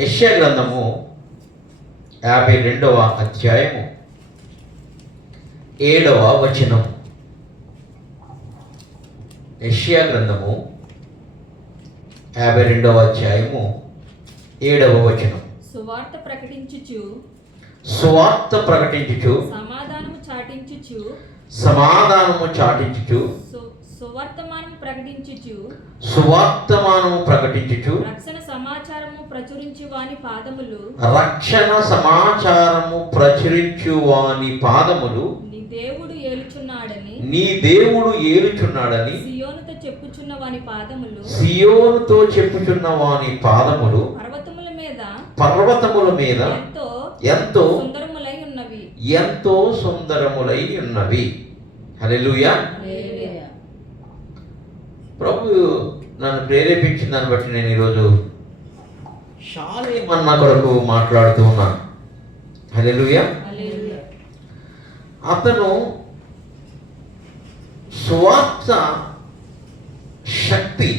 యెషయా గ్రంథము 52వ అధ్యాయము 7వ వచనం. యెషయా గ్రంథము 52వ అధ్యాయము 7వ వచనం. సువార్త ప్రకటించుచు సమాధానము చాటించుచు సువర్తమానము ప్రకటించుచు రక్షణ సమాచారము ప్రచురించు వాని పాదములు నీ దేవుడు ఏలుచున్నాడని సియోనుతో చెప్పుచున్న వాని పాదములు పర్వతముల మీద ఎంతో సుందరములై ఉన్నవి. హల్లెలూయా. ప్రభు నన్ను ప్రేరేపించిన దాన్ని బట్టి నేను ఈరోజు షాలేమన్న కొరకు మాట్లాడుతూ ఉన్నాను. హల్లెలూయా. అతను సువార్త శక్తి,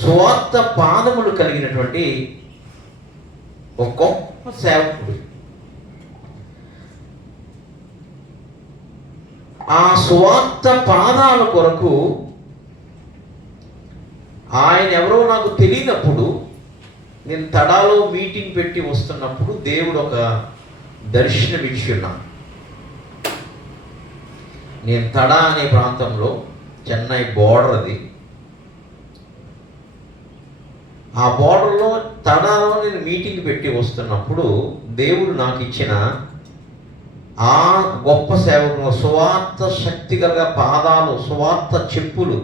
సువార్త పాదములు కలిగినటువంటి ఒక గొప్ప సేవకుడు. ఆ సువార్త పాదాల కొరకు ఆయన ఎవరో నాకు తెలియనప్పుడు, నేను తడాలో మీటింగ్ పెట్టి వస్తున్నప్పుడు దేవుడు ఒక దర్శనం ఇచ్చి ఉన్నాను. నేను తడా అనే ప్రాంతంలో, చెన్నై బోర్డర్ అది, ఆ బోర్డర్లో తడాలో నేను మీటింగ్ పెట్టి వస్తున్నప్పుడు దేవుడు నాకు ఇచ్చిన ఆ గొప్ప సేవకులు, సువార్త శక్తి గల పాదాలు, సువార్త చెప్పులు,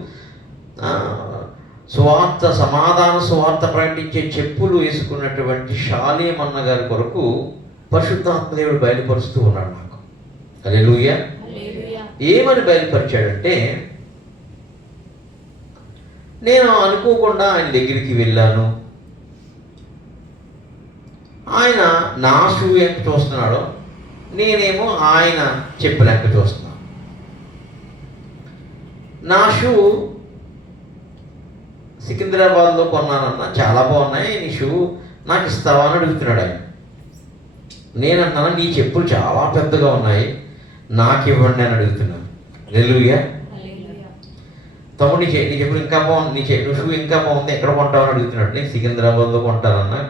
సువార్త సమాధాన సువార్త ప్రకటించే చెప్పులు వేసుకున్నటువంటి షాలేమన్న గారి కొరకు పరిశుద్ధాత్మ దేవుడు బయలుపరుస్తూ ఉన్నాడు నాకు. హల్లెలూయా. ఏమని బయలుపరిచాడంటే, నేను అనుకోకుండా ఆయన దగ్గరికి వెళ్ళాను. ఆయన నా షూ ఎంత చూస్తున్నాడో, నేనేమో ఆయన చెప్పు లెక్క చూస్తున్నాను. నా షూ సికింద్రాబాద్లో కొన్నానన్నా, చాలా బాగున్నాయి, నీ షూ నాకు ఇస్తావా అని అడుగుతున్నాడు ఆయన. నేనన్నాను, నీ చెప్పులు చాలా పెద్దగా ఉన్నాయి, నాకు ఇవ్వండి అని అడుగుతున్నాను. హల్లెలూయా. తమ్ముడు నీ చెప్పులు ఇంకా బాగుంది, నీ షూ ఇంకా బాగుంది, ఎక్కడ కొంటావని అడుగుతున్నాడు. నేను సికింద్రాబాద్లో కొంటానన్నా,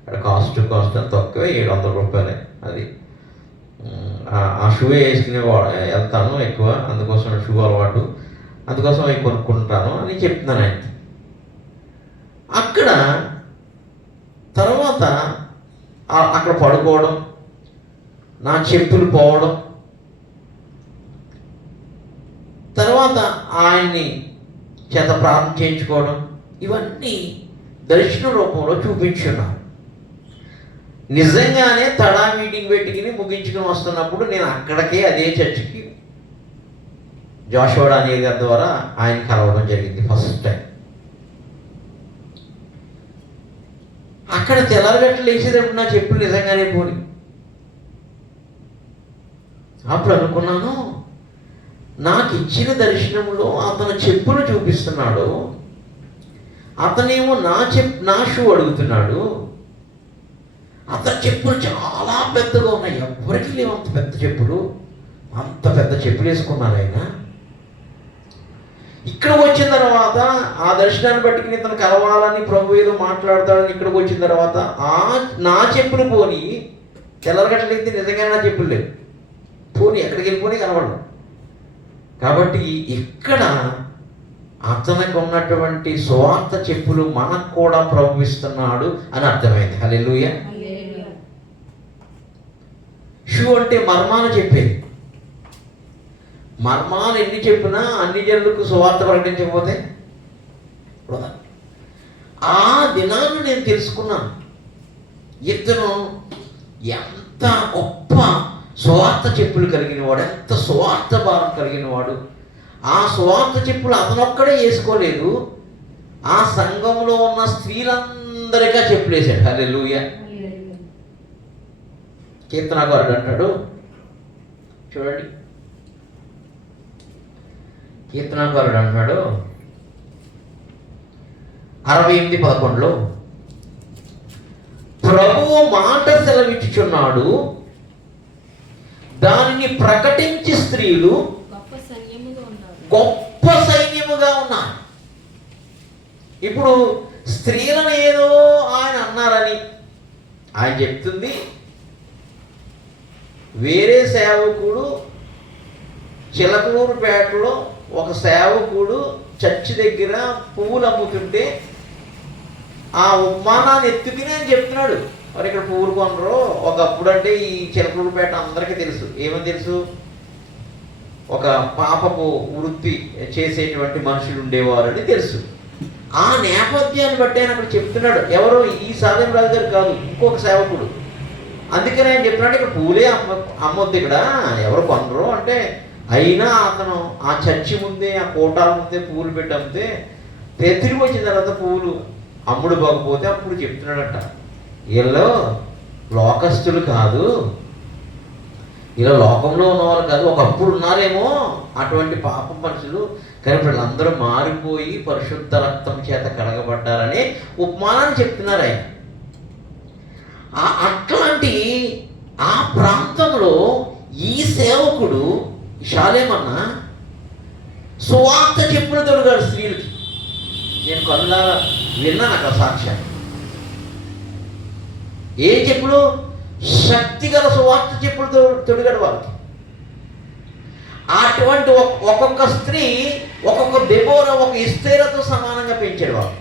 అక్కడ కాస్ట్ అని తక్కువే, 700 రూపాయలే. అది ఆ షూ వేసుకునే వెళ్తాను ఎక్కువ, అందుకోసం షూ అలవాటు, అందుకోసం అవి కొనుక్కుంటాను అని చెప్తున్నాను ఆయన. అక్కడ తర్వాత అక్కడ పడుకోవడం, నా చెప్పులు పోవడం, తర్వాత ఆయన్ని చేత ప్రార్థన చేయించుకోవడం, ఇవన్నీ దర్శన రూపంలో చూపించున్నాను. నిజంగానే తడా మీటింగ్ పెట్టుకుని ముగించుకుని వస్తున్నప్పుడు నేను అక్కడికే, అదే చర్చికి జోషువా అనే గారి ద్వారా ఆయన కలవడం జరిగింది ఫస్ట్ టైం. అక్కడ తెల్లరగట్లు వేసేటప్పుడు నా చెప్పులు నిజంగానే పోని. అప్పుడు అనుకున్నాను, నాకు ఇచ్చిన దర్శనంలో అతను చెప్పులు చూపిస్తున్నాడు, అతనేమో నా షూ అడుగుతున్నాడు. అతని చెప్పులు చాలా పెద్దగా ఉన్నాయి, ఎవరికి లేవు అంత పెద్ద చెప్పులు. అంత పెద్ద చెప్పులు వేసుకున్నారు ఆయన. ఇక్కడికి వచ్చిన తర్వాత ఆ దర్శనాన్ని బట్టి ఇతను కలవాలని ప్రభు ఏదో మాట్లాడతాడని ఇక్కడికి వచ్చిన తర్వాత నా చెప్పులు పోని, తెల్లరగట్లయితే నిజంగానే నా చెప్పులు లేవు, పోనీ ఎక్కడికి వెళ్ళిపోయి కనబడదు. కాబట్టి ఇక్కడ అతనికి ఉన్నటువంటి సువార్త చెప్పులు మనకు కూడా ప్రభు ఇస్తున్నాడు అని అర్థమైంది. హల్లెలూయా. షూ అంటే మర్మాలు చెప్పేది. మర్మాలు ఎన్ని చెప్పినా అన్ని జనులకు సువార్త ప్రకటించకపోతే ఆ దినాన్ని నేను తెలుసుకున్నాను, ఇతను ఎంత గొప్ప సువార్త చెప్పులు కలిగిన వాడు, ఎంత సువార్త భారం కలిగిన వాడు. ఆ సువార్త చెప్పులు అతనొక్కడే వేసుకోలేదు, ఆ సంఘంలో ఉన్న స్త్రీలందరికీ చెప్పులు వేశాడు. హల్లెలూయా. కీర్తనకారుడు అంటాడు, చూడండి, కీర్తనకారుడు అంటున్నాడు 68:11, ప్రభువు మాట సెలవిచ్చుచున్నాడు, దానిని ప్రకటించి స్త్రీలు గొప్ప సైన్యముగా ఉన్నారు. ఇప్పుడు స్త్రీలను ఏదో ఆయన అన్నారని ఆయన చెప్తుంది. వేరే సేవకుడు చిలకలూరుపేటలో ఒక సేవకుడు చర్చి దగ్గర పువ్వులు అమ్ముతుంటే ఆ ఉపమానాన్ని ఎత్తుకుని అని చెప్తున్నాడు. మరి ఇక్కడ పువ్వులు కొనరు. ఒకప్పుడు అంటే ఈ చిలకలూరుపేట అందరికీ తెలుసు. ఏమని తెలుసు? ఒక పాపపు వృత్తి చేసేటువంటి మనుషులు ఉండేవారని తెలుసు. ఆ నేపథ్యాన్ని బట్టి ఆయన అక్కడ చెప్తున్నాడు. ఎవరో ఈ సాధన రాజు గారు కాదు, ఇంకొక సేవకుడు. అందుకని ఆయన చెప్తున్నాడు, ఇక్కడ పూలే అమ్మొద్దు, ఇక్కడ ఎవరు కొనరు అంటే. అయినా అతను ఆ చర్చి ముందే, ఆ కోటాల ముందే పూలు పెట్టి అమ్మితే తిరిగి వచ్చిన తర్వాత పూలు అమ్ముడు పోకపోతే అప్పుడు చెప్తున్నాడట, వీళ్ళు లోకస్తులు కాదు, ఇలా లోకంలో ఉన్నవాళ్ళు కాదు, ఒకప్పుడు ఉన్నారేమో అటువంటి పాప మనుషులు, కానీ వీళ్ళందరూ మారిపోయి పరిశుద్ధ రక్తం చేత కడగబడ్డారని ఉపమానాన్ని చెప్తున్నారు ఆయన. అట్లాంటి ఆ ప్రాంతంలో ఈ సేవకుడు షాలేమన్న సువార్త చెప్పులు తొడిగాడు స్త్రీలకి. నేను కళ్ళారా విన్నాను అక్కడ సాక్ష్యం. ఏ చెప్పులు? శక్తి గల సువార్త చెప్పులు తొడిగాడు వాళ్ళకి. అటువంటి ఒక్కొక్క స్త్రీ ఒక్కొక్క దెబోరా, ఒక ఎస్తేరతో సమానంగా పెంచాడు వాళ్ళు.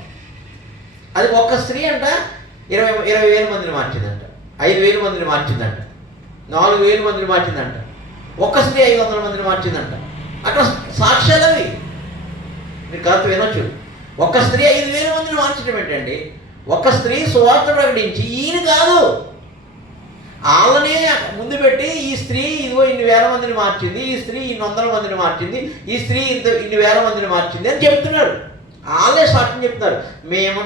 అది ఒక్క స్త్రీ అంట 20,000 మందిని మార్చిందంట, 5,000 మందిని మార్చిందంట, 4,000 మందిని మార్చిందంట, ఒక్క స్త్రీ 500 మందిని మార్చిందంట. అక్కడ సాక్ష్యాలు అవి, మీరు కాదు వినొచ్చు. ఒక్క స్త్రీ 5,000 మందిని మార్చడం ఏంటండి? ఒక్క స్త్రీ సువార్త ప్రకటించి, ఈయన కాదు, వాళ్ళనే ముందు పెట్టి ఈ స్త్రీ ఇదిగో ఇన్ని వేల మందిని మార్చింది, ఈ స్త్రీ ఇన్ని వందల మందిని మార్చింది, ఈ స్త్రీ ఇన్ని వేల మందిని మార్చింది అని చెప్తున్నాడు. వాళ్ళే సాక్ష్యం చెప్తారు.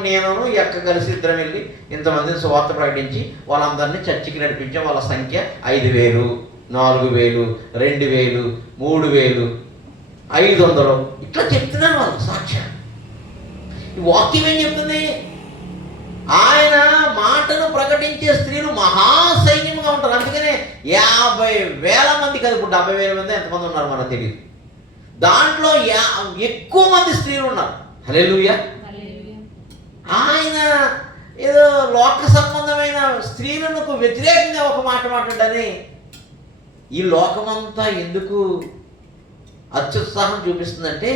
నేను ఎక్క కలిసి ఇద్దరం వెళ్ళి ఇంతమందిని సువార్త ప్రకటించి వాళ్ళందరినీ చర్చికి నడిపించాం. వాళ్ళ సంఖ్య 5,000, 4,000, 2,000, 3,000, 500 ఇట్లా చెప్తున్నారు వాళ్ళు సాక్ష్యం. ఈ వాక్యం ఏం చెప్తుంది? ఆయన మాటను ప్రకటించే స్త్రీలు మహాసైన్యంగా ఉంటారు. అందుకనే 50,000 మంది కాదు, ఇప్పుడు 70,000 మంది ఎంతమంది ఉన్నారు మనకు తెలియదు. దాంట్లో ఎక్కువ మంది స్త్రీలు ఉన్నారు. హల్లెలూయా. ఆయన ఏదో లోక సంబంధమైన స్త్రీలకు వ్యతిరేకంగా ఒక మాట మాట్లాడని ఈ లోకమంతా ఎందుకు అత్యుత్సాహం చూపిస్తుందంటే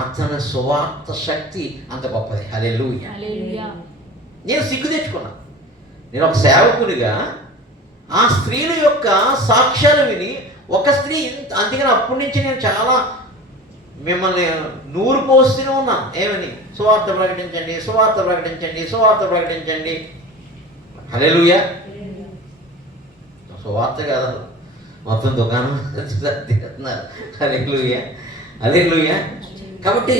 అతని సువార్త శక్తి అంత గొప్పది. హల్లెలూయా. నేను సిగ్గు తెచ్చుకున్నా. నేను ఒక సేవకునిగా ఆ స్త్రీల యొక్క సాక్ష్యాలు విని ఒక స్త్రీ అందుకని అప్పటి నుంచి నేను చాలా మిమ్మల్ని నూరు పోస్తూనే ఉన్నాను. ఏమని? సువార్త ప్రకటించండి, సువార్త ప్రకటించండి, సువార్త ప్రకటించండి. హల్లెలూయా. సువార్త కాదు, మొత్తం దుకాణం తిరుగుతున్నారు. హల్లెలూయా, హల్లెలూయా. కాబట్టి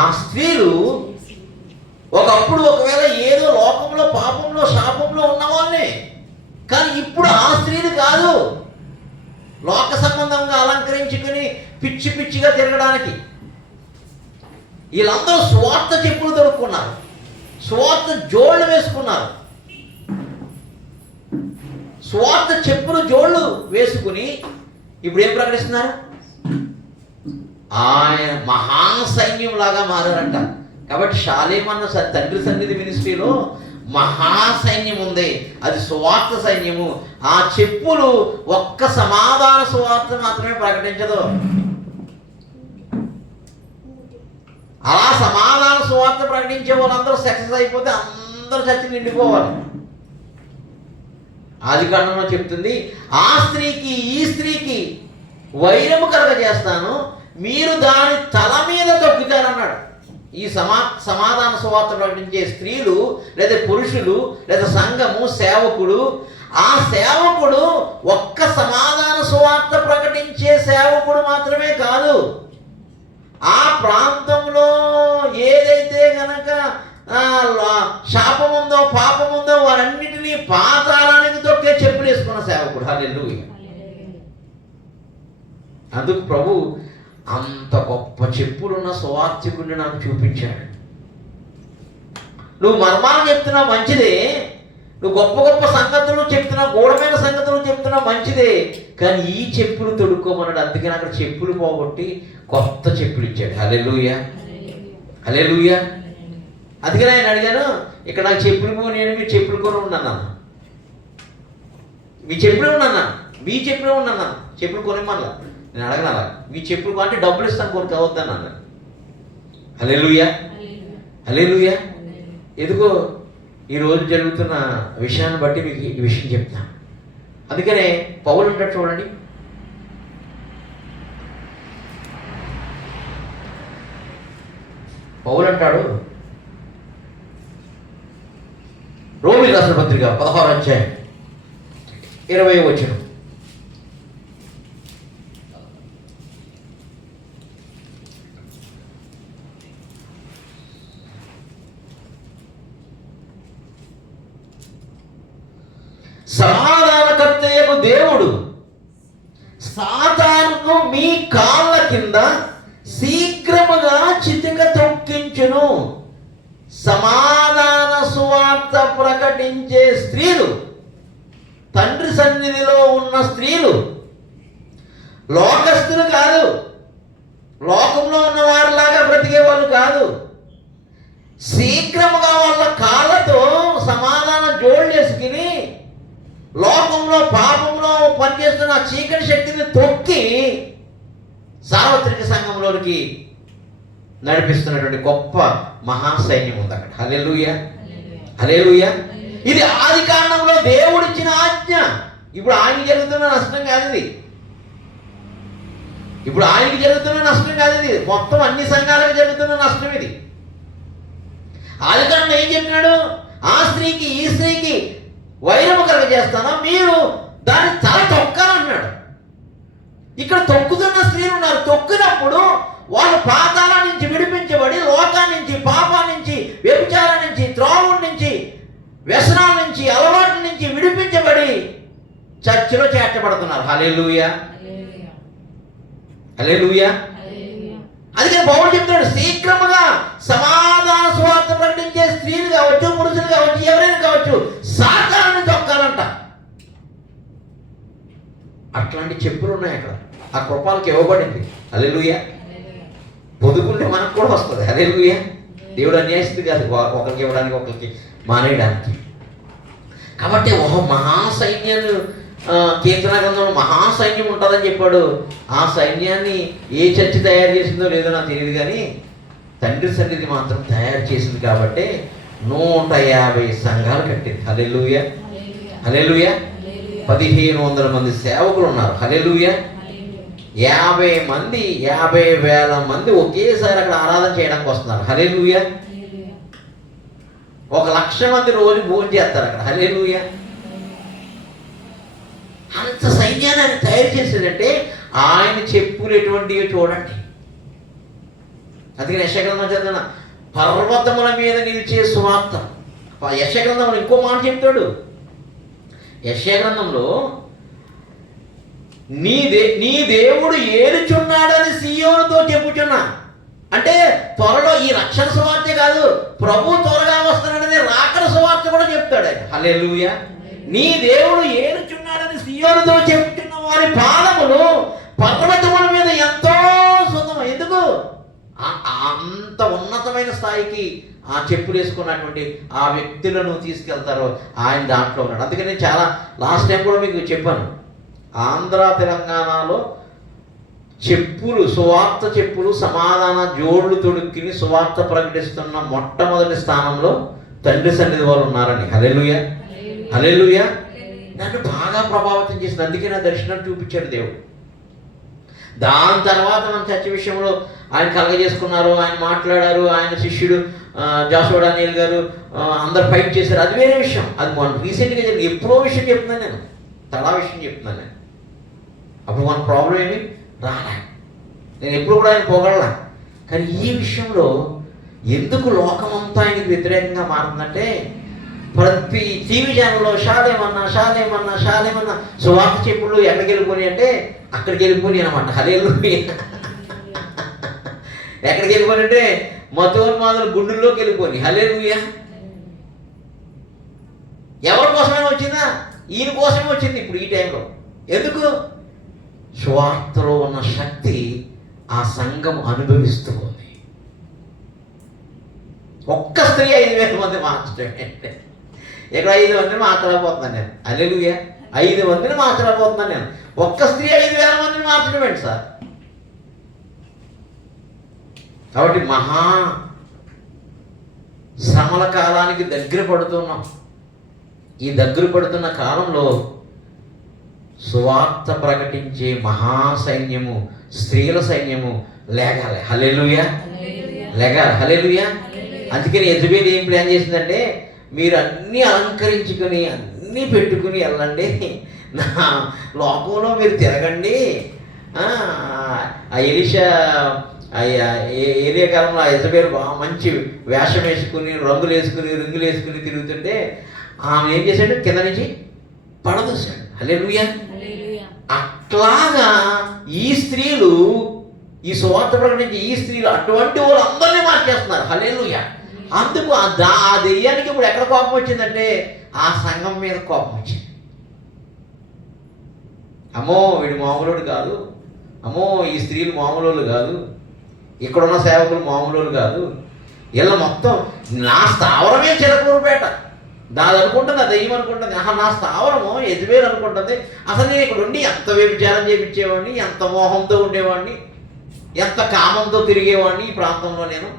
ఆ స్త్రీలు ఒకప్పుడు ఒకవేళ ఏదో లోకంలో పాపంలో శాపంలో ఉన్నవాళ్ళే, కానీ ఇప్పుడు ఆ స్త్రీలు కాదు, లోక సంబంధంగా అలంకరించుకుని పిచ్చి పిచ్చిగా తిరగడానికి వీళ్ళందరూ స్వార్థ చెప్పులు దొరుకున్నారు, స్వార్థ జోళ్ళు వేసుకున్నారు. స్వార్థ చెప్పులు జోళ్ళు వేసుకుని ఇప్పుడు ఏం ప్రకటిస్తున్నారు? ఆయన మహాసైన్యం లాగా మారారంట. కాబట్టి షాలేమన్న తండ్రి సన్నిధి మినిస్ట్రీలో మహాసైన్యం ఉంది. అది సువార్త సైన్యము. ఆ చెప్పులు ఒక్క సమాధాన సువార్త మాత్రమే ప్రకటించదు. అలా సమాధాన సువార్త ప్రకటించే వాళ్ళందరూ సక్సెస్ అయిపోతే అందరూ చచ్చి నిండిపోవాలి. ఆదికాండంలో చెప్తుంది, ఆ స్త్రీకి ఈ స్త్రీకి వైరము కలగజేస్తాను, మీరు దాని తల మీద తొక్కుతారన్నాడు. ఈ సమాధాన సువార్త ప్రకటించే స్త్రీలు లేదా పురుషులు లేదా సంఘము, సేవకుడు, ఆ సేవకుడు ఒక్క సమాధాన సువార్త ప్రకటించే సేవకుడు మాత్రమే కాదు, ఆ ప్రాంతంలో ఏదైతే గనక శాపం ఉందో పాపం ఉందో వారన్నిటినీ పాతాళానికి తొక్కే చెప్పులు వేసుకున్న సేవకుడు. హల్లెలూయా. అందుకు ప్రభు అంత గొప్ప చెప్పులున్న సువార్తికుడిని నాకు చూపించాడు. నువ్వు మర్మాలు చెప్తున్నావు మంచిదే, నువ్వు గొప్ప గొప్ప సంగతులు చెప్తున్నావు, గూఢమైన సంగతులు చెప్తున్నావు, మంచిదే. కానీ ఈ చెప్పులు తొడుక్కోమన్నాడు. అందుకని అక్కడ చెప్పులు పోగొట్టి కొత్త చెప్పులు ఇచ్చాడు. హల్లెలూయా, హల్లెలూయా. అందుకని ఆయన అడిగాను, ఇక్కడ నాకు చెప్పులు పో, నేను మీరు చెప్పులు కొని ఉన్నాను, మీ చెప్పులే ఉన్నాను, మీ చెప్పులే ఉన్నాను, చెప్పులు కొనిమ్మన్నా. నేను అడగనాలా, మీ చెప్పులు కొంటే డబ్బులు ఇస్తాను, కొని కావద్దాను అన్నాను. హల్లెలూయా, హల్లెలూయా. ఎందుకో ఈరోజు జరుగుతున్న విషయాన్ని బట్టి మీకు ఈ విషయం చెప్తాను. అందుకనే పౌలు ఉంటాడు చూడండి, పౌలు అంటాడు, రోమీయులకు రాసిన పత్రిక 16వ అధ్యాయం 20వ వచనం. సమాధానకర్తయగు దేవుడు సాతానును మీ కాళ్ళ కింద శీఘ్రముగా చితిక తొక్కించును. సమాధాన సువార్త ప్రకటించే స్త్రీలు, తండ్రి సన్నిధిలో ఉన్న స్త్రీలు లోకస్తులు కాదు, లోకంలో ఉన్న వారిలాగా బ్రతికే వాళ్ళు కాదు. శీఘ్రముగా వాళ్ళ కాళ్ళతో సమాధాన జోళ్ళు వేసుకుని లోకంలో పాపంలో పనిచేస్తున్న చీకటి శక్తిని తొక్కి సార్వత్రిక సంఘంలోనికి నడిపిస్తున్నటువంటి గొప్ప మహాసైన్యం ఉంది అక్కడ. హల్లెలూయా, హల్లెలూయా. ఇది ఆది కాండంలో దేవుడిచ్చిన ఆజ్ఞ. ఇప్పుడు ఆయనకి జరుగుతున్న నష్టం కాదు ఇది, ఇప్పుడు ఆయనకి జరుగుతున్న నష్టం కాదు ఇది, మొత్తం అన్ని సంఘాలకు జరుగుతున్న నష్టం ఇది. ఆది కాండంలో ఏం చెప్పినాడు, ఆ స్త్రీకి ఈ స్త్రీకి వైరము కలగజేస్తాను, మీరు దాన్ని తల తొక్కాలన్నాడు. ఇక్కడ తొక్కుతున్న స్త్రీలు ఉన్నారు. తొక్కినప్పుడు వాళ్ళు పాతాళ నుంచి విడిపించబడి లోకా నుంచి, పాపా నుంచి, వ్యభిచారం నుంచి, త్రోవం నుంచి, వ్యసనాల నుంచి, అలవాట్ల నుంచి విడిపించబడి చర్చిలో చేర్చబడుతున్నారు. హల్లెలూయా, హల్లెలూయా. అందుకని పౌలు చెప్తాడు, శీఘ్రముగా సమాధాన సువార్త ప్రకటించే స్త్రీలు కావచ్చు, పురుషులు కావచ్చు, ఎవరైనా కావచ్చు, సాతానుని తొక్కాలంట. అట్లాంటి చెప్పులు ఉన్నాయి అక్కడ, ఆ కృపాలకు ఇవ్వబడింది. హల్లెలూయా. పొదుపుంటే మనకు కూడా వస్తుంది. హల్లెలూయా. దేవుడు అన్యాయస్థితి కాదు, ఒకరికి ఇవ్వడానికి ఒకరికి మానేయడానికి. కాబట్టి ఒక మహాసైన్యాన్ని, కీర్తన గ్రంథంలో మహాసైన్యం ఉంటుందని చెప్పాడు. ఆ సైన్యాన్ని ఏ చర్చి తయారు చేసిందో లేదో నాకు తెలియదు, కానీ తండ్రి సన్నిధి మాత్రం తయారు చేసింది. కాబట్టి 150 సంఘాలు కట్టింది. హల్లెలూయా, హల్లెలూయా. 1500 మంది సేవకులు ఉన్నారు. హల్లెలూయా. 50,000 మంది ఒకేసారి అక్కడ ఆరాధన చేయడానికి వస్తున్నారు. హల్లెలూయా. 1,00,000 మంది రోజు భోజనం చేస్తారు అక్కడ. హల్లెలూయా. అంత సైన్యాన్ని ఆయన తయారు చేసేదంటే ఆయన చెప్పులు ఎటువంటివి చూడండి. అందుకని యెషయా గ్రంథం చదివిన పర్వతముల మీద నిలిచే సువార్త. యెషయా గ్రంథంలో ఇంకో మాట చెప్తాడు. యెషయా గ్రంథంలో నీ దేవుడు ఏలుచున్నాడని సీయోనుతో చెప్పుచున్నా. అంటే త్వరలో ఈ రక్షణ సువార్తే కాదు, ప్రభు త్వరగా వస్తున్నాడని రాకడ సువార్త కూడా చెప్తాడు ఆయన. హల్లెలూయా. నీ దేవుడు ఏలుచున్నాడని సీయోనుతో చెప్పుచున్న వారి పాదములు పర్వతముల మీద ఎంతో సుందరం. ఎందుకు? అంత ఉన్నతమైన స్థాయికి ఆ చెప్పులు వేసుకున్నటువంటి ఆ వ్యక్తులను తీసుకెళ్తారో ఆయన దాంట్లో ఉన్నాడు. అందుకని చాలా లాస్ట్ టైం కూడా మీకు చెప్పాను, ఆంధ్ర తెలంగాణలో చెప్పులు, సువార్త చెప్పులు, సమాధాన జోళ్ళు తొడుక్కుని సువార్త ప్రకటిస్తున్న మొట్టమొదటి స్థానంలో తండ్రి సన్నిధి వాళ్ళు ఉన్నారని. హల్లెలూయా, హల్లెలూయా. నన్ను బాగా ప్రభావితం చేసింది. అందుకే నా దర్శనం చూపించాడు దేవుడు. దాని తర్వాత మన చర్చ విషయంలో ఆయన కలగజేసుకున్నారు, ఆయన మాట్లాడారు, ఆయన శిష్యుడు జాషువా డానియేల్ గారు అందరు ఫైట్ చేశారు. అది వేరే విషయం. అది మన రీసెంట్గా జరిగింది. ఎప్పుడో విషయం చెప్తున్నాను నేను, తడా విషయం చెప్తున్నాను నేను. అప్పుడు మన ప్రాబ్లం ఏమి రాలే, నేను ఎప్పుడు కూడా ఆయన పోగలలా. కానీ ఈ విషయంలో ఎందుకు లోకమంతా ఆయనకి వ్యతిరేకంగా మారుతుందంటే, ప్రతి టీవీ ఛానల్లో షాలేమన్నా సువార్త చెప్పులు ఎక్కడికి వెళ్ళిపోయి అంటే అక్కడికి వెళ్ళిపోయి అనమాట. హల్లెలూయా. ఎక్కడికి వెళ్ళిపోయి అంటే మతోన్మాదుల గుండెల్లోకి వెళ్ళిపోయి. హల్లెలూయా. ఎవరు ఈయన కోసమే వచ్చింది ఇప్పుడు ఈ టైంలో. ఎందుకు? సువార్తలో ఉన్న శక్తి ఆ సంఘం అనుభవిస్తూ ఉంది. ఒక్క స్త్రీ 5,000 మంది మార్చడం అంటే, ఇక్కడ 5 మందిని మార్చలేకపోతున్నాను నేను. హల్లెలూయా. 5 మందిని మార్చలేకపోతున్నాను నేను. ఒక్క స్త్రీ 5,000 మందిని మార్చడం ఏంటి సార్? కాబట్టి మహా శ్రమల కాలానికి దగ్గర పడుతున్నాం. ఈ దగ్గర పడుతున్న కాలంలో సువార్త ప్రకటించే మహాసైన్యము, స్త్రీల సైన్యము లేగాలి. హల్లెలూయా. లేగాలి. హల్లెలూయా. అందుకని యెజబెల్ ఏం ప్లాన్ చేసిందంటే, మీరు అన్నీ అలంకరించుకొని అన్నీ పెట్టుకుని వెళ్ళండి, నా లోకంలో మీరు తిరగండి. ఆ ఎలీషా ఏరియా కాలంలో ఆ యెజబెల్ బాగా మంచి వేషం వేసుకుని, రంగులు వేసుకుని తిరుగుతుంటే ఆమె ఏం చేశాడు? కింద నుంచి పడదోశాడు. హల్లెలూయా. అట్లాగా ఈ స్త్రీలు, ఈ సువార్త ప్రకటించి ఈ స్త్రీలు అటువంటి వాళ్ళు అందరినీ మార్చేస్తున్నారు. హల్లెలూయా. అందుకు ఆ దెయ్యానికి ఇప్పుడు ఎక్కడ కోపం వచ్చిందంటే ఆ సంఘం మీద కోపం వచ్చింది. అమ్మో వీడు మామూలుడు కాదు, అమ్మో ఈ స్త్రీలు మామూలు కాదు, ఇక్కడున్న సేవకులు మామూలు కాదు, వీళ్ళ మొత్తం నా స్థావరమే చిలకూరుపేట. దాని అనుకుంటుంది, అది ఏమనుకుంటుంది, నా స్థావరము యెజబెల్ అనుకుంటుంది. అసలు నేను ఇక్కడ ఉండి ఎంత వ్యభిచారం చేయించేవాడిని, ఎంత మోహంతో ఉండేవాడిని, ఎంత కామంతో తిరిగేవాడిని ఈ ప్రాంతంలో నేను.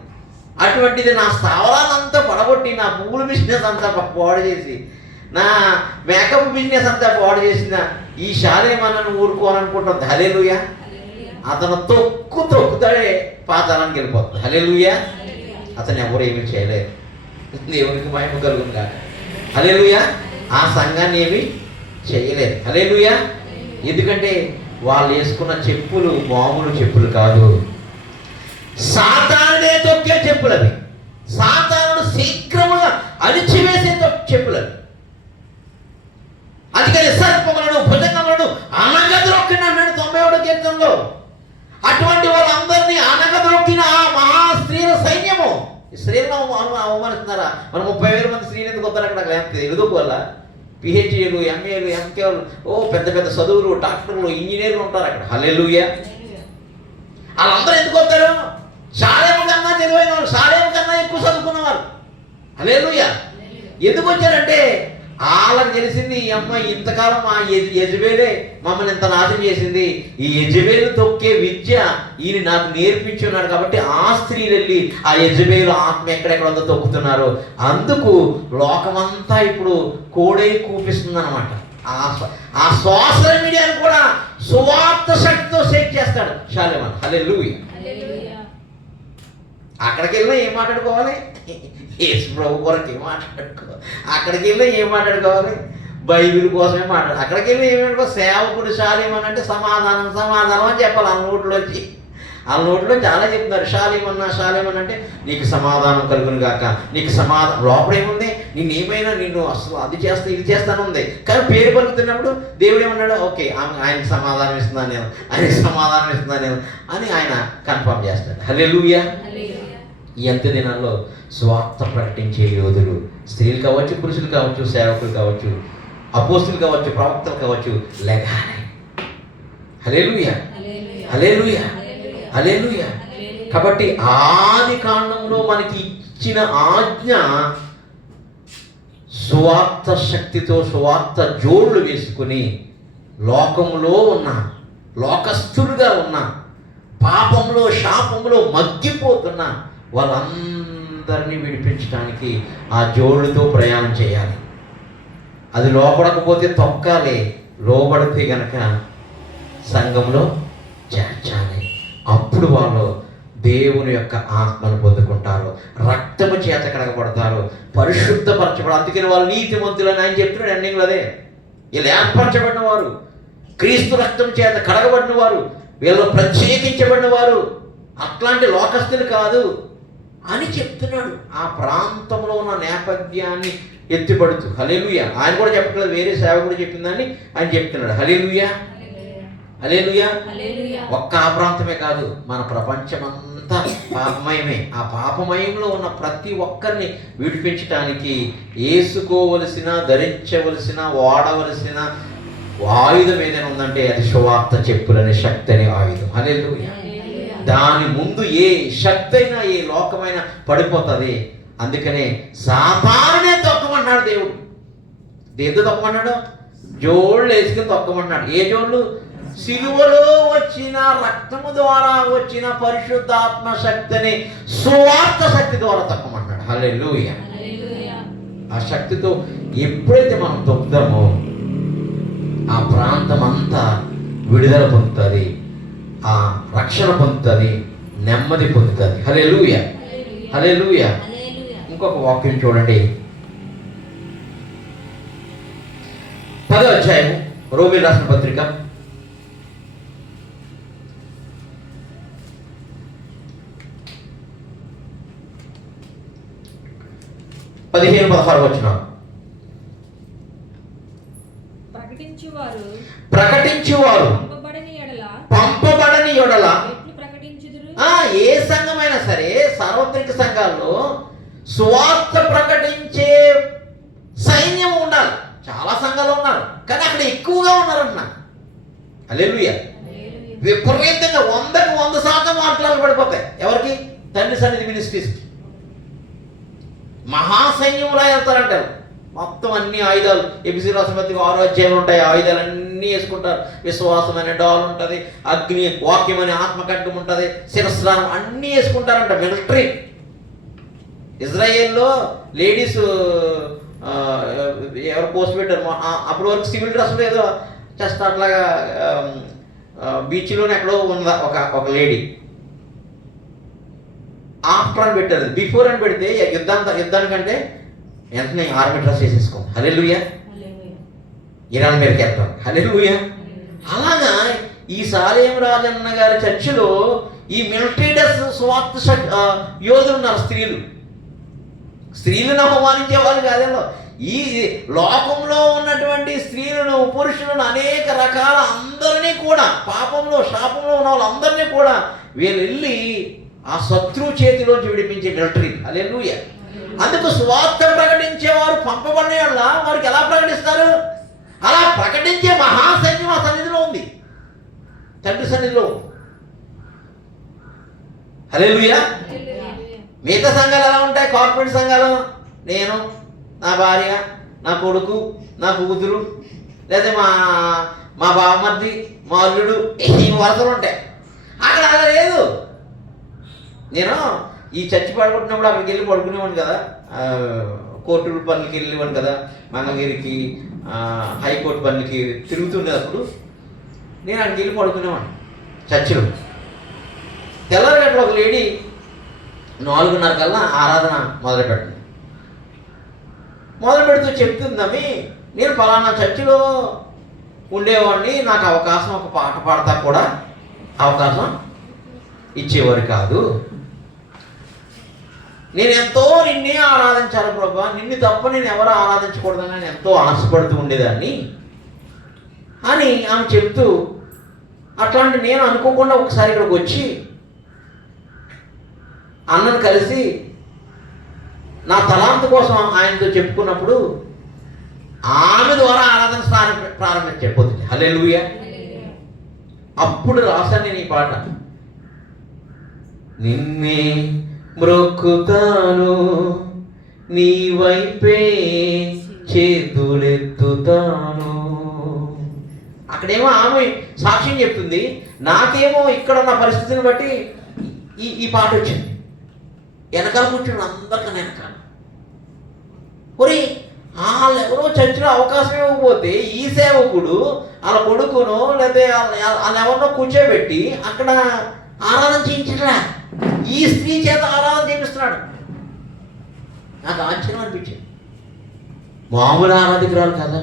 అటువంటిది నా స్థావరాన్నంతా పడగొట్టి, నా పువ్వుల బిజినెస్ అంతా పాడు చేసి, నా మేకప్ బిజినెస్ అంతా పాడు చేసిన ఈ శాలేమన్నను ఊరుకోవాలనుకుంటుంది. హల్లెలూయా. అతను తొక్కుతాడే పాతాళానికి వెళ్ళిపోతుంది. హల్లెలూయా. అతను ఎవరు ఏమీ చేయలేరు. దేవునికి మహిమ కలుగును గాక. హల్లెలూయా. ఆ సంఘాన్ని ఏమీ చేయలేరు. హల్లెలూయా. ఎందుకంటే వాళ్ళు వేసుకున్న చెప్పులు మామూలు చెప్పులు కాదు, సాతానుడే తొక్కే చెప్పులు అవి. సాతానుడు శీఘ్రముగా అణిచివేసే చెప్పులు అవి. అందుకని సర్పములను, భుజంగములను అనగద్రొక్కిన అన్నాడు 91వ కీర్తనలో. అటువంటి వాళ్ళందరినీ అనగద్రొక్కిన ఆ మహా స్త్రీల సైన్యము. స్త్రీలను అవమానిస్తున్నారా? మరి 30,000 మంది స్త్రీలు ఎందుకు వస్తారు అక్కడ? ఎందుకు వల్ల పిహెచ్డీలు, ఎంఏలు, ఎంకేలు, పెద్ద పెద్ద చదువులు, డాక్టర్లు, ఇంజనీర్లు ఉంటారు అక్కడ. హల్లెలూయా. వాళ్ళందరూ ఎందుకు వస్తారు? శాలేము కన్నా తెలివైన వాళ్ళు, శాలేము కన్నా ఎక్కువ చదువుకున్నవారు. హల్లెలూయా. ఎందుకు వచ్చారంటే వాళ్ళకి తెలిసింది, ఈ అమ్మాయి ఇంతకాలం మా యెజబెలే మమ్మల్ని ఇంత నాశనం చేసింది, ఈ యెజబెల్ తొక్కే విద్య ఈయన నాకు నేర్పించి ఉన్నాడు. కాబట్టి ఆ స్త్రీలు వెళ్ళి ఆ యెజబెల్ ఆత్మ ఎక్కడెక్కడ ఉందో తొక్కుతున్నారు. అందుకు లోకమంతా ఇప్పుడు కోడై కూపిస్తుంది అనమాట. ఆ సోషల్ మీడియాను కూడా సువార్త శక్తితో షేక్ చేస్తాడు శాలేమన్. హల్లెలూయా. అక్కడికి వెళ్ళినా ఏం మాట్లాడుకోవాలి? యేసు ప్రభు కొరకు ఏం మాట్లాడుకోవాలి? అక్కడికి వెళ్ళినా ఏం మాట్లాడుకోవాలి? బైబిల్ కోసమే మాట్లాడు. అక్కడికి వెళ్ళి ఏమనుకో, సేవకుడు శాలేమన్ అంటే సమాధానం అని చెప్పాలి. ఆ నోట్లో చాలా చెప్తున్నారు. శాలేమన్ అంటే నీకు సమాధానం కలుగును గాక, నీకు సమాధానం. లోపల ఏముంది? నిన్ను అసలు అది చేస్తా ఇది చేస్తాను ఉంది. కానీ పేరు పలుకుతున్నప్పుడు దేవుడు ఏమన్నాడు? ఓకే, ఆయనకి సమాధానం ఇస్తున్నాను నేను, అని ఆయన కన్ఫర్మ్ చేస్తాడు. హల్లెలూయా. ఈ అంత్య దినాల్లో స్వార్థ ప్రకటించే యోధులు, స్త్రీలు కావచ్చు, పురుషులు కావచ్చు, సేవకులు కావచ్చు, అపోస్తులు కావచ్చు, ప్రవక్తలు కావచ్చు, లెగాలి. హల్లెలూయా. హల్లెలూయా. హల్లెలూయా. కాబట్టి ఆది కాండంలో మనకి ఇచ్చిన ఆజ్ఞ సువార్త శక్తితో, సువార్త జోళ్ళు వేసుకుని లోకములో ఉన్న, లోకస్తులుగా ఉన్న, పాపంలో శాపంలో మగ్గిపోతున్న వాళ్ళందరినీ విడిపించడానికి ఆ జోళ్ళతో ప్రయాణం చేయాలి. అది లోపడకపోతే తొక్కాలి, లోబడితే గనక సంఘంలో చేర్చాలి. అప్పుడు వాళ్ళు దేవుని యొక్క ఆత్మను పొందుకుంటారు, రక్తము చేత కడగబడతారు, పరిశుద్ధపరచబడారు. అందుకని వాళ్ళు నీతిమంతులని ఆయన చెప్తున్నాడు ఎండింగ్లో. అదే వీళ్ళు ఏర్పరచబడిన వారు, క్రీస్తు రక్తం చేత కడగబడిన వారు, వీళ్ళు ప్రత్యేకించబడిన వారు, అట్లాంటి లోకస్తులు కాదు అని చెప్తున్నాడు. ఆ ప్రాంతంలో ఉన్న నేపథ్యాన్ని ఎత్తిపడుతూ. హల్లెలూయా. ఆయన కూడా చెప్పట్లేదు, వేరే సేవకుడు చెప్పిందని ఆయన చెప్తున్నాడు. హల్లెలూయా. హల్లెలూయా. హల్లెలూయా. ఒక్క ఆ ప్రాంతమే కాదు, మన ప్రపంచమంతా పాపమయమే. ఆ పాపమయంలో ఉన్న ప్రతి ఒక్కరిని విడిపించటానికి యేసుకోవలసిన, ధరించవలసిన, వాడవలసిన ఆయుధం ఏదైనా ఉందంటే అది సువార్త చెప్పులనే శక్తి అనే ఆయుధం. హల్లెలూయా. హల్లెలూయా. దాని ముందు ఏ శక్తి అయినా, ఏ లోకమైన పడిపోతుంది. అందుకనే సాతానునే తొక్కమన్నాడు దేవుడు. దేంతో తొక్కమన్నాడు? జోళ్ళు వేసుకుని తొక్కమన్నాడు. ఏ జోళ్ళు? సిలువలో వచ్చిన రక్తము ద్వారా వచ్చిన పరిశుద్ధాత్మ శక్తిని సువార్త శక్తి ద్వారా తొక్కమన్నాడు. హల్లెలూయా. హల్లెలూయా. ఆ శక్తితో ఎప్పుడైతే మనం తొక్కుతామో ఆ ప్రాంతం అంతా విడుదల పొందుతుంది, ఆ రక్షణ పొందుతుంది, నెమ్మది పొందుతుంది. హల్లెలూయా. హల్లెలూయా. హల్లెలూయా. ఇంకొక వాక్యం చూడండి, 10వ అధ్యాయము రోమీయులకు రాసిన పత్రిక 15-16 వచనం. ప్రకటించువారు పంపబడని యెడల ఏ సంఘమైనా సరే, సార్వత్రిక సంఘాల్లో సువార్త ప్రకటించే సైన్యం ఉండాలి. చాలా సంఘాలు ఉన్నారు, కానీ అక్కడ ఎక్కువగా ఉన్నారన్న. హల్లెలూయా. విపరీతంగా 100కి 100% మాటలు పడిపోతాయి. ఎవరికి? తండ్రి సన్నిధి మినిస్ట్రీస్కి మహాసైన్యంలా వెళ్తారంటారు. మొత్తం అన్ని ఆయుధాలు, ఎబిసి రాసిన పత్రిక 6వ అధ్యాయం ఉంటాయి. ఆయుధాలన్నీ వేసుకుంటారు. విశ్వాసం అనే డాల్ ఉంటుంది, అగ్ని వాక్యం అనే ఆత్మకంఠం ఉంటుంది, శిరస్నానం అన్నీ వేసుకుంటారంట. మిలిటరీ. ఇజ్రాయేల్లో లేడీస్ ఎవరు పోస్ట్ పెట్టారు, అప్పటి వరకు సివిల్ డ్రెస్లో ఏదో జస్ట్ అట్లాగా బీచ్లోనే ఎక్కడో ఉందా ఒక లేడీ. ఆఫ్టర్ అని పెట్టారు, బిఫోర్ అని పెడితే యుద్ధానికంటే వెంటనే ఆర్మీ డ్రెస్ వేసేసుకో. హల్లెలూయా. ఇరాన్ మీదకి వెళ్తాం. హల్లెలూయా. అలాగా ఈ సాలేం రాజన్న గారి చర్చిలో ఈ మిలిటరీ డ్రెస్ స్వార్థ యోధులు ఉన్నారు. స్త్రీలను అవమానించే వాళ్ళు కాదేమో. ఈ లోకంలో ఉన్నటువంటి స్త్రీలను, పురుషులను, అనేక రకాల అందరినీ కూడా, పాపంలో శాపంలో ఉన్న వాళ్ళందరినీ కూడా వీళ్ళు వెళ్ళి ఆ శత్రువు చేతిలోంచి విడిపించే మిలిటరీ. హల్లెలూయా. అందుకు సువార్త ప్రకటించేవారు పంపబడిన వాళ్ళ వారికి ఎలా ప్రకటిస్తారు? అలా ప్రకటించే మహాసైన్యం ఆ సన్నిధిలో ఉంది, తండ్రి సన్నిధిలో. హల్లెలూయా. మిగతా సంఘాలు ఎలా ఉంటాయి? కార్పొరేట్ సంఘాలు, నేను, నా భార్య, నా కొడుకు, నా కూతురు, లేదా మా బావమర్ది, మా అల్లుడు, ఈ వరసలు ఉంటాయి. అక్కడ అలా లేదు. నేను ఈ చర్చి పడుకుంటున్నప్పుడు అక్కడికి వెళ్ళి పడుకునేవాడిని కదా, కోర్టు పనులకి వెళ్ళేవాడిని కదా, మంగళగిరికి, హైకోర్టు పనులకి తిరుగుతుండేటప్పుడు నేను అక్కడికి వెళ్ళి పడుకునేవాడిని చర్చిలో. తెల్లారగట్ల ఒక లేడీ 4:30 కల్లా ఆరాధన మొదలు పెడుతూ చెప్తుందమ్మి, నేను ఫలానా చర్చిలో ఉండేవాడిని, నాకు అవకాశం ఒక పాట పాడతా కూడా అవకాశం ఇచ్చేవారు కాదు. నేను ఎంతో నిన్నే ఆరాధించాలి ప్రభా, నిన్ను తప్ప నేను ఎవరు ఆరాధించకూడదని నేను ఎంతో ఆశపడుతూ ఉండేదాన్ని అని ఆమె చెప్తూ, అట్లాంటి నేను అనుకోకుండా ఒకసారి ఇక్కడికి వచ్చి అన్నను కలిసి నా తలాంతు కోసం ఆయనతో చెప్పుకున్నప్పుడు ఆమె ద్వారా ఆరాధన ప్రారంభించబోతుంది. హల్లెలూయా. అప్పుడు రాశాను నేను ఈ పాట. నిన్నే మ్రొక్కుతాను, నీ వైపే చేతులెత్తుతాను. అక్కడేమో ఆమె సాక్ష్యం చెప్తుంది, నాకేమో ఇక్కడ ఉన్న పరిస్థితిని బట్టి ఈ పాట వచ్చింది. వెనకాల కూర్చుని అందరికన్నా వెనకాల ఒరి వాళ్ళు ఎవరో చర్చిలో అవకాశం ఇవ్వకపోతే ఈ సేవకుడు వాళ్ళ కొడుకును లేదా వాళ్ళు ఎవరినో కూర్చోబెట్టి అక్కడ ఆరాధన చేయించట్లే, ఈ స్త్రీ చేత ఆరాధన చేపిస్తున్నాడు. నాకు ఆశ్చర్యం అనిపించింది. మామూలు ఆరాధికురాలు కదా,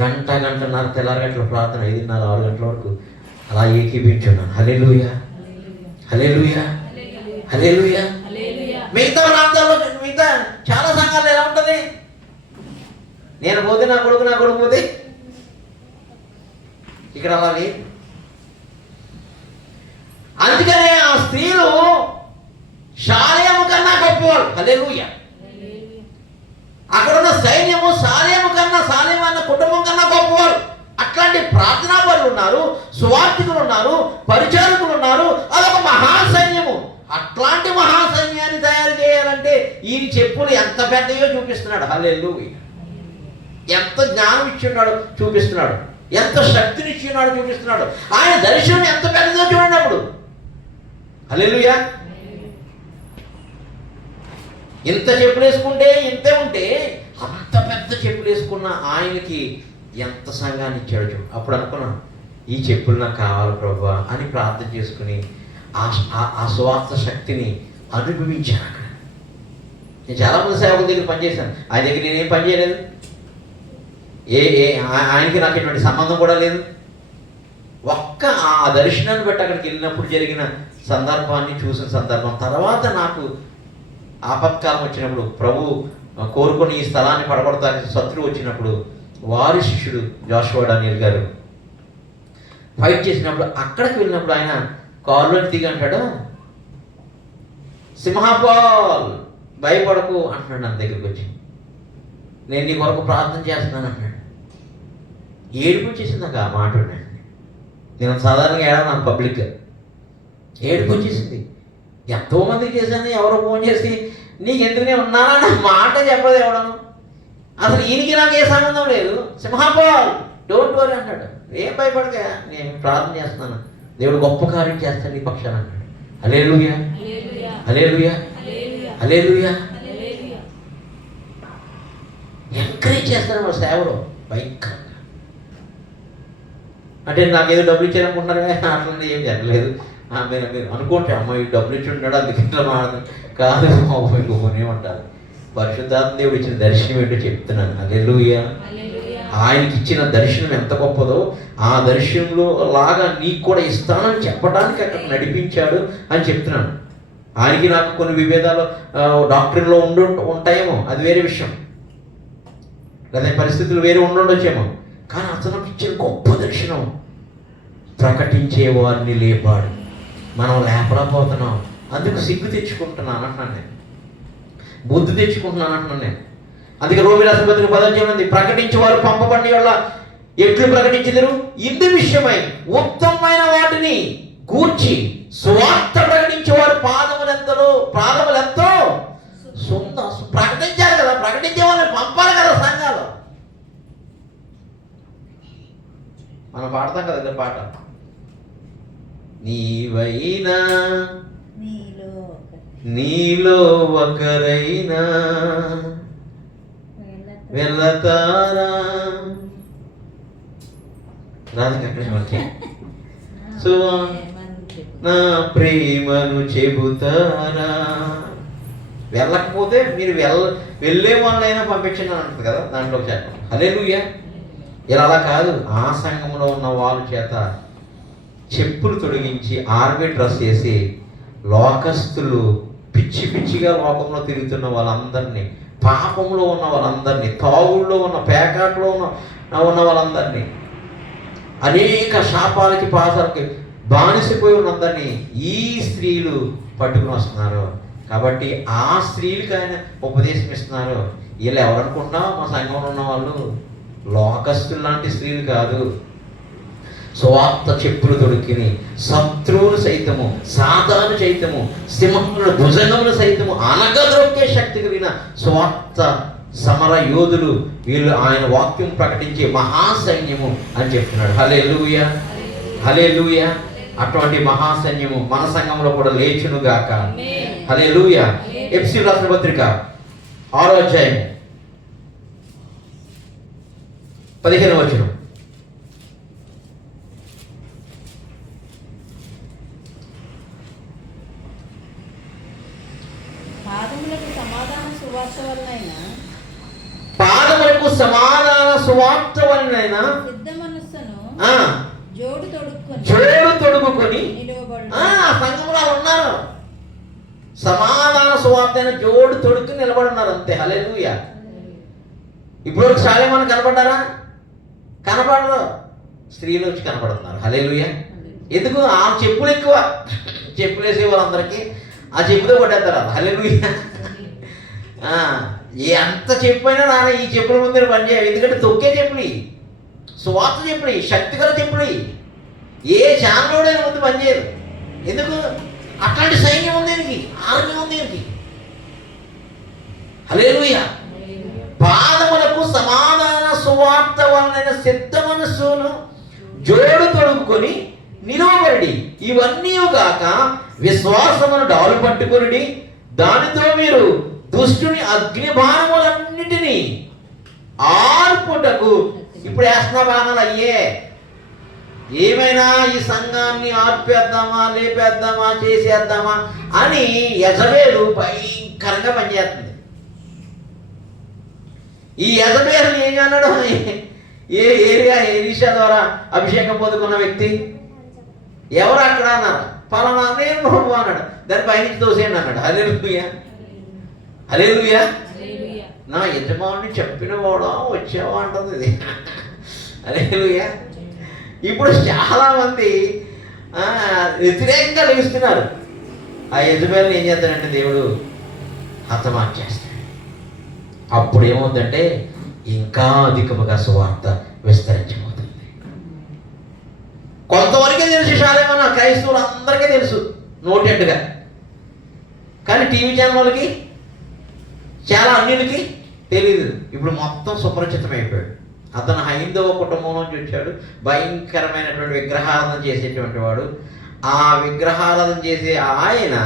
గంటన్నర తెల్లారగంటల ప్రార్థన, 5:30 6 గంటల వరకు అలా ఏకీపించున్నాను. హల్లెలూయా. హల్లెలూయా. హల్లెలూయా. మిగతా ప్రాంతాల్లో, మిగతా చాలా సంఘాలు ఎలా ఉంటుంది? నేను పోతే నా కొడుకు పోతే ఇక్కడ అలా లేదు. అందుకనే ఆ స్త్రీలు శాలేము కన్నా గొప్పవాళ్ళు. హల్లెలూయా. అక్కడున్న సైన్యము సాలేము కన్నా, సాలేము అన్న కుటుంబం కన్నా గొప్పవాళ్ళు. అట్లాంటి ప్రార్థనా పరులు ఉన్నారు, సువార్థికులు ఉన్నారు, పరిచారకులు ఉన్నారు. అదొక మహాసైన్యము. అట్లాంటి మహాసైన్యాన్ని తయారు చేయాలంటే ఈయన చెప్పులు ఎంత పెద్దయో చూపిస్తున్నాడు. హల్లెలూయా. ఎంత జ్ఞానం ఇచ్చున్నాడు చూపిస్తున్నాడు, ఎంత శక్తిని ఇచ్చున్నాడు చూపిస్తున్నాడు. ఆయన దర్శనం ఎంత పెద్దదో చూడండి అప్పుడు. హల్లెలూయా. ఇంత చెప్పులు వేసుకుంటే ఇంతే ఉంటే అంత పెద్ద చెప్పులు వేసుకున్న ఆయనకి ఎంత సంఘాన్ని ఇచ్చాడు చూడు. అప్పుడు అనుకున్నాను, ఈ చెప్పులు నాకు కావాలి ప్రభువా అని ప్రార్థన చేసుకుని ఆ సువార్త శక్తిని అనుభవించాను. అక్కడ నేను చాలామంది సేవకుల దగ్గర పనిచేశాను. ఆయన దగ్గర నేనేం పని చేయలేదు. ఆయనకి నాకు ఎటువంటి సంబంధం కూడా లేదు. ఒక్క ఆ దర్శనాన్ని బట్టి అక్కడికి వెళ్ళినప్పుడు జరిగిన సందర్భాన్ని చూసిన సందర్భం తర్వాత నాకు ఆపత్కాలం వచ్చినప్పుడు ప్రభు కోరుకొని ఈ స్థలాన్ని పడగొడతానికి శత్రువు వచ్చినప్పుడు వారి శిష్యుడు జోషువా డానియల్ గారు ఫైట్ చేసినప్పుడు అక్కడికి వెళ్ళినప్పుడు ఆయన కారులో దిగి అంటాడు, సింహాపాల్ భయపడకు అంటున్నాడు. నా దగ్గరికి వచ్చి నేను నీ కొరకు ప్రార్థన చేస్తున్నాను అంటున్నాడు. ఏడుపు వచ్చేసింది నాకు ఆ మాట. నేను సాధారణంగా ఏడాను పబ్లిక్గా. ఏడుపు వచ్చేసింది. ఎంతోమందికి చేశాను, ఎవరో ఫోన్ చేసి నీకు ఎందుకునే ఉన్నానా నా మాట చెప్పదు ఎవడను. అసలు ఈయనకి నాకు ఏ సంబంధం లేదు. సింహాపాల్ డోంట్ వరీ అంటాడు. ఏం భయపడక, నేను ప్రార్థన చేస్తున్నాను, దేవుడు గొప్ప కార్యం చేస్తాడు నీ పక్షాన అంటాడు. హల్లెలూయా, హల్లెలూయా, హల్లెలూయా. ఎంకరేజ్ చేస్తాడు మా సేవలో భయంకరంగా. అంటే నాకేదో డబ్బులు ఇచ్చారనుకుంటున్నారు కదా, అట్లా ఏం జరగలేదు. మీరు అనుకుంటే అమ్మాయి డబ్బులు ఇచ్చి ఉంటాడు అందుకు ఇట్లా మాడదు కాదు, ఏమంటారు. పరిశుద్ధాత్మ దేవుడు ఇచ్చిన దర్శనం ఏంటో చెప్తున్నాను. హల్లెలూయా. ఆయనకి ఇచ్చిన దర్శనం ఎంత గొప్పదో ఆ దర్శనంలో లాగా నీకు కూడా ఇస్తానని చెప్పడానికి అక్కడ నడిపించాడు అని చెప్తున్నాను. ఆయనకి నాకు కొన్ని విభేదాలు డాక్టర్లో ఉంటాయేమో, అది వేరే విషయం. లేదా పరిస్థితులు వేరే ఉండొచ్చేమో. కానీ అతను ఇచ్చిన గొప్ప దర్శనం ప్రకటించే వారిని లేపాడు. మనం లేపలేకపోతున్నాం, అందుకు సిగ్గు తెచ్చుకుంటున్నాను అంటున్నాను నేను, బుద్ధి తెచ్చుకుంటున్నాను అంటున్నాను నేను. అందుకే రోమి రాసిన పత్రిక 10వ అధ్యాయం ప్రకటించే వారు పంపబడి వల్ల ఎట్లు ప్రకటించెదరు, ఇందు విషయమై ఉత్తమమైన వాటిని గూర్చి సువార్త ప్రకటించే వారు పాదములెంతో ప్రకటించాలి కదా, ప్రకటించే వాళ్ళని పంపాలి కదా సంఘాలు. మనం పాడతాం కదా పాట, నీవైనా నీలో ఒకరైనా వెళ్ళతారా రాధికృష్ణ సో నా ప్రేమను చెబుతారా. వెళ్ళకపోతే మీరు వెళ్ళే వాళ్ళైనా పంపించండి అని అంటుంది కదా, దాంట్లో చేద్దాం. హల్లెలూయా. ఇలా అలా కాదు, ఆ సంఘంలో ఉన్న వాళ్ళ చేత చెప్పులు తొలగించి ఆర్మీ డ్రెస్ వేసి లోకస్తులు పిచ్చి పిచ్చిగా లోకంలో తిరుగుతున్న వాళ్ళందరినీ, పాపంలో ఉన్న వాళ్ళందరినీ, తాగుల్లో ఉన్న పేకాట్లో ఉన్న వాళ్ళందరినీ, అనేక శాపాలకి పాసాలకి బానిసపోయి ఉన్నందరినీ ఈ స్త్రీలు పట్టుకుని వస్తున్నారు. కాబట్టి ఆ స్త్రీలకి ఆయన ఉపదేశం ఇస్తున్నారు. వీళ్ళు ఎవరనుకుంటున్నావు, మా సంఘంలో ఉన్న వాళ్ళు లోకస్తులు లాంటి స్త్రీలు కాదు. సువార్త చెప్పులు దొరికిని శత్రువులు సైతము, సాతాను సైతము, సింహముల భుజంగములు సైతము అనగదొక్కే శక్తి కలిగిన సువార్త సమర యోధులు వీళ్ళు. ఆయన వాక్యం ప్రకటించే మహాసైన్యము అని చెప్తున్నాడు. హల్లెలూయా, హల్లెలూయా. అటువంటి మహాసైన్యము మన సంఘంలో కూడా లేచును గాక. హల్లెలూయా. ఎఫెసీయుల రాసిన పత్రిక 6వ అధ్యాయం 15వ వచనం. పాదములకు సమాధాన సమాధాన సువార్త వలనైనా సిద్ధ మనస్సును జోడు తొడుగుకొని సంఘంలో ఉన్నారు. సమాధాన సువార్త అయిన జోడు తొడుక్కుని నిలబడి ఉన్నారు అంతే. హల్లెలూయా. ఇప్పుడు శాలేమని కనపడ్డారా? కనపడరు. స్త్రీలు వచ్చి కనపడుతున్నారు. హల్లెలూయా. ఎందుకు? ఆ చెప్పులు ఎక్కువ, చెప్పులు వేసే వాళ్ళందరికీ ఆ చెప్పుతో కొట్టేస్తారు. హల్లెలూయా. ఎంత చెప్పైనా నాన్న ఈ చెప్పుల ముందు పనిచేయాలి. ఎందుకంటే తొక్కే చెప్పులు, సువార్త చెప్పులు, శక్తిగల చెప్పులు. ఏ ఛానలోడైనా ముందు పనిచేయదు. ఎందుకు? అట్లాంటి సైన్యం ఉంది దీనికి, ఆర్మీ ఉంది దీనికి. హల్లెలూయా. పాదములకు సమాధాన సువార్త వలన సిద్ధ మనస్సును జోడు తొడుగుకొని నిలువబడి, ఇవన్నీ కాక విశ్వాసమును డాలు పట్టుకొని దానితో మీరు దుష్టుని అగ్ని బాణములన్నిటినీ ఆర్పుటకు. ఇప్పుడు వేస్తున్న బాణాలు అయ్యే. ఏమైనా ఈ సంఘాన్ని ఆర్పేద్దామా, లేపేద్దామా, చేసేద్దామా అని యెజబేలు భయంకరంగా పనిచేస్తుంది. ఈ యెజబేలు ఏం అన్నాడు? ఏ ఏరియా ఎలీషా ద్వారా అభిషేకం పొందుకున్న వ్యక్తి ఎవరు అక్కడ అన్నారు? పలానా నేను ప్రభు అన్నాడు. దాని పైనుంచి తోసేయండి అన్నాడు. హల్లెలూయా. హల్లెలూయా. నా యజమాని చెప్పిన వాడా వచ్చావా అంటుంది ఇది. హల్లెలూయా. ఇప్పుడు చాలామంది వ్యతిరేకంగా లభిస్తున్నారు. ఆ యజమానులు ఏం చేస్తాడంటే దేవుడు హతమార్చేస్తాడు. అప్పుడు ఏమవుతుందంటే ఇంకా అధికముగా సువార్త విస్తరించబోతుంది. కొంతవరకే తెలుసు శాలేమన్న క్రైస్తవులు అందరికీ తెలుసు నోటెడ్గా, కానీ టీవీ ఛానల్ వాళ్ళకి చాలా అన్నిటికీ తెలియదు. ఇప్పుడు మొత్తం సుపరిచితమైపోయాడు. అతను హైందవ కుటుంబం నుంచి వచ్చాడు. భయంకరమైనటువంటి విగ్రహారాధన చేసేటువంటి వాడు. ఆ విగ్రహారాధన చేసే ఆయన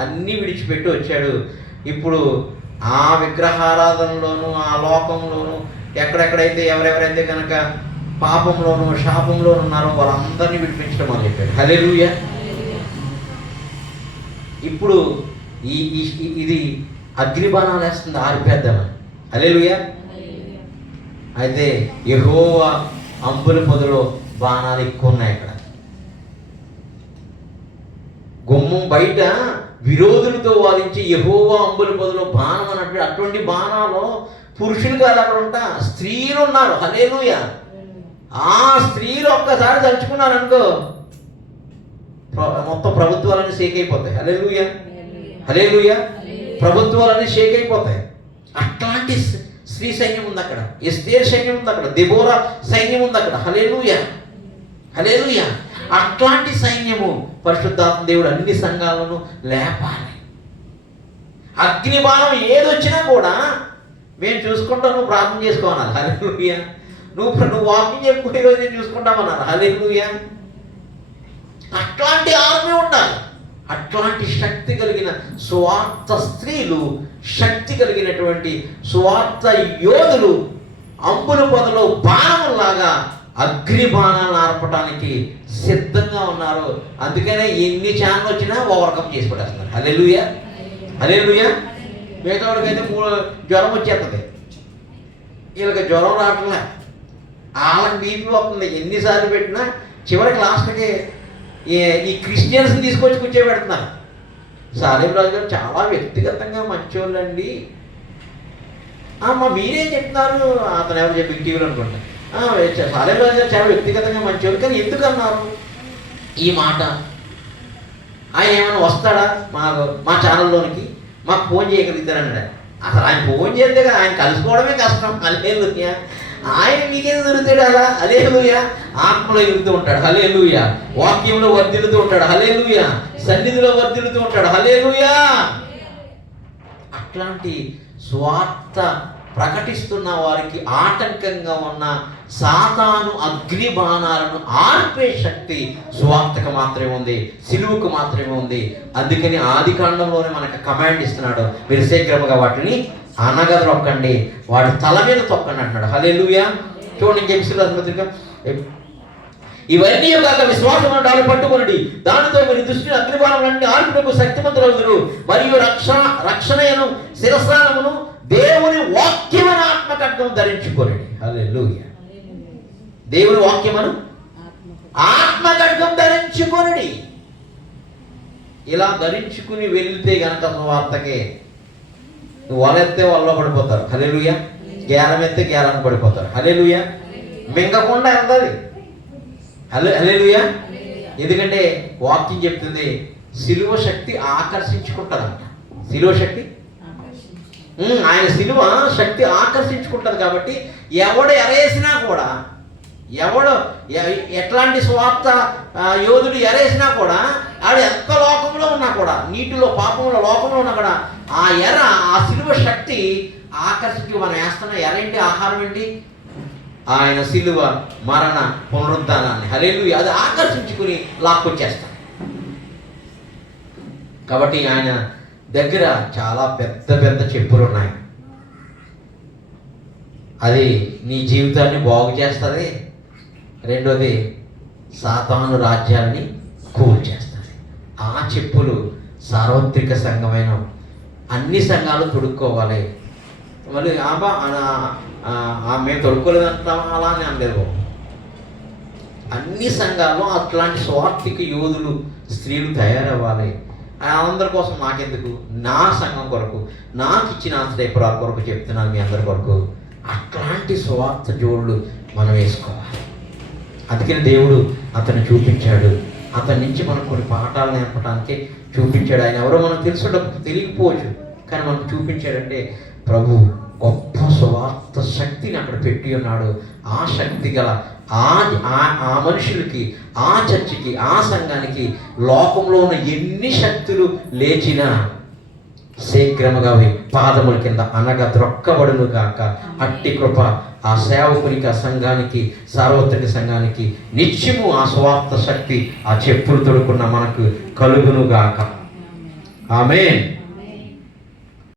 అన్నీ విడిచిపెట్టి వచ్చాడు. ఇప్పుడు ఆ విగ్రహారాధనలోను, ఆ లోకంలోను, ఎక్కడెక్కడైతే ఎవరెవరైతే కనుక పాపంలోను శాపంలోను ఉన్నారో వాళ్ళందరినీ విడిపించడం అని చెప్పాడు. హల్లెలూయా. ఇప్పుడు ఇది అగ్నిబాణాలు వేస్తుంది ఆరిపేద్దామని. హల్లెలూయా. అయితే యెహోవా అంబుల పొదలో బాణాలు ఎక్కువ ఉన్నాయి. ఇక్కడ గుమ్మం బయట విరోధులతో వాదించి యెహోవా అంబుల పొదలో బాణం అన్నట్టు. అటువంటి బాణాలు పురుషులు కాదు అక్కడ ఉంటా, స్త్రీలు ఉన్నారు. హల్లెలూయా. ఆ స్త్రీలు ఒక్కసారి తలుచుకున్నారు అనుకో మొత్తం ప్రభుత్వాలన్నీ షేక్ అయిపోతాయి. హల్లెలూయా. హల్లెలూయా. ప్రభుత్వాలన్నీ షేక్ అయిపోతాయి. అట్లాంటి స్త్రీ సైన్యం ఉంది అక్కడ. ఎస్తేర్ సైన్యం ఉంది అక్కడ. దెబోరా సైన్యం ఉంది అక్కడ. హల్లెలూయా. హల్లెలూయా. అట్లాంటి సైన్యము పరిశుద్ధాత్మ దేవుడు అన్ని సంఘాలను లేపాలి. అగ్నిబాణం ఏదొచ్చినా కూడా మేము చూసుకుంటాం, నువ్వు ప్రార్థన చేసుకోవాలి. హల్లెలూయా. నువ్వు వాకింగ్ చెప్పుకునే రోజు నేను చూసుకుంటామన్నారు. హల్లెలూయా. అట్లాంటి ఆర్మీ ఉండాలి. అట్లాంటి శక్తి కలిగిన సువార్త స్త్రీలు, శక్తి కలిగినటువంటి సువార్త యోధులు అంబుల పొదలో బాణంలాగా అగ్ని బాణాలను ఆర్పడానికి సిద్ధంగా ఉన్నారు. అందుకనే ఎన్ని ఛానల్ వచ్చినా ఓవర్కమ్ చేసి పడేస్తున్నారు. హల్లెలూయా. హల్లెలూయా. మిగతా వాడికైతే జ్వరం వచ్చేస్తుంది, వీళ్ళకి జ్వరం రావట్లే, వాళ్ళకి బీపీ వస్తుంది. ఎన్నిసార్లు పెట్టినా చివరికి లాస్ట్కి ఈ క్రిస్టియన్స్ని తీసుకొచ్చి కూర్చోబెడుతున్నారు. సాలేం రాజు గారు చాలా వ్యక్తిగతంగా మంచోళ్ళండి. మీరేం చెప్తున్నారు? అతను ఎవరు చెప్పి టీవీలో అనుకుంటా. సాలేం రాజు గారు చాలా వ్యక్తిగతంగా మంచోళ్ళు, కానీ ఎందుకు అన్నారు ఈ మాట? ఆయన ఏమైనా వస్తాడా మా ఛానల్లోనికి? మాకు ఫోన్ చేయగలుగుతారన్నాడు. అసలు ఆయన ఫోన్ చేస్తే కదా, ఆయన కలుసుకోవడమే కష్టం. హల్లెలూయా. ఆయన నీకేం దొరుకుతాడు అలా? హల్లెలూయా. ఆత్మలో ఎగురుతూ ఉంటాడు. హల్లెలూయా. వాక్యంలో వర్ధిల్లుతూ ఉంటాడు. హల్లెలూయా. సన్నిధిలో వర్ధిల్లుతూ ఉంటాడు. హల్లెలూయా. అట్లాంటి స్వార్థ ప్రకటిస్తున్న వారికి ఆటంకంగా ఉన్న సాతాను అగ్ని బాణాలను ఆర్పే శక్తి సువార్తకు మాత్రమే ఉంది, సిలువుకు మాత్రమే ఉంది. అందుకని ఆది కాండంలోనే మనకు కమాండ్ ఇస్తున్నాడు, మీరు శీఘ్రముగా వాటిని అనగదొక్కండి, వాడి తల మీద తొక్కండి అంటున్నాడు. హల్లెలూయా. చూడండి చెప్పి ఇవన్నీ కాక విశ్వాసమును డాలు పట్టుకొనుడి, దానితో మీరు దృష్టిని అగ్నిబాణములన్నీ ఆర్పుటకు శక్తిమంతులగుదురు, మరియు రక్షణయను శిరస్నానమును దేవుని వాక్యమైన ఆత్మకడ్గం ధరించుకొనుడి. హల్లెలూయా. దేవుని వాక్యమును ఆత్మకడ్గం ధరించుకొనుడి. ఇలా ధరించుకుని వెళ్తే గనక వార్తకే వలెత్తే వాళ్ళలో పడిపోతారు. హల్లెలూయా. గేలం ఎత్తే గేలం పడిపోతారు. హల్లెలూయా. మింగకుండా వెళ్తుంది. హల్లెలూయా. ఎందుకంటే వాక్యం చెప్తుంది సిలువ శక్తి ఆకర్షించుకుంటుందంట. సిలువ శక్తి ఆయన సిలువ శక్తి ఆకర్షించుకుంటుంది. కాబట్టి ఎవడు ఎరేసినా కూడా, ఎవడు ఎట్లాంటి స్వార్థ యోధుడు ఎరేసినా కూడా, ఆడు ఎంత లోకంలో ఉన్నా కూడా, నీటిలో పాపంలో లోకంలో ఉన్నా కూడా, ఆ ఎర ఆ సిలువ శక్తి ఆకర్షించి మనం వేస్తున్న ఎర ఏంటి? ఆహారం ఏంటి? ఆయన సిలువ మరణ పునరుద్ధానాన్ని. హల్లెలూయా. అది ఆకర్షించుకుని లాక్కొచ్చేస్తాం. కాబట్టి ఆయన దగ్గర చాలా పెద్ద పెద్ద చెప్పులు ఉన్నాయి. అది నీ జీవితాన్ని బాగు చేస్తుంది. రెండోది సాతాను రాజ్యాన్ని కూల్చేస్తుంది. ఆ చెప్పులు సార్వత్రిక సంఘమైన అన్ని సంఘాలు తొడుక్కోవాలి. మళ్ళీ మేము తొడుక్కోలేదంటాం అలా అని అనలేదు. అన్ని సంఘాల్లో అట్లాంటి స్వార్థిక యోధులు స్త్రీలు తయారవ్వాలి. అందరి కోసం నాకెందుకు, నా సంఘం కొరకు, నాకు ఇచ్చిన ఆశ్రయపురాల కొరకు చెప్తున్నాను, మీ అందరి కొరకు. అట్లాంటి స్వార్థ జోళ్ళు మనం వేసుకోవాలి. అందుకని దేవుడు అతన్ని చూపించాడు. అతని నుంచి మనం కొన్ని పాఠాలు నేర్పడానికి చూపించాడు. ఆయన ఎవరో మనం తెలియకపోవచ్చు, కానీ మనకు చూపించాడంటే ప్రభు గొప్ప స్వార్థ శక్తిని అక్కడ పెట్టి ఉన్నాడు. ఆ శక్తి గల ఆ మనుషులకి, ఆ చర్చికి, ఆ సంఘానికి లోకంలో ఉన్న ఎన్ని శక్తులు లేచినా శీఘ్రముగా పాదముల కింద అనగా ద్రొక్కబడును గాక. అట్టి కృప ఆ సేవకునికి, ఆ సంఘానికి, సార్వత్రిక సంఘానికి నిత్యము ఆ స్వార్థ శక్తి ఆ చెప్పులు తొడుకున్న మనకు కలుగును గాక. ఆమేన్.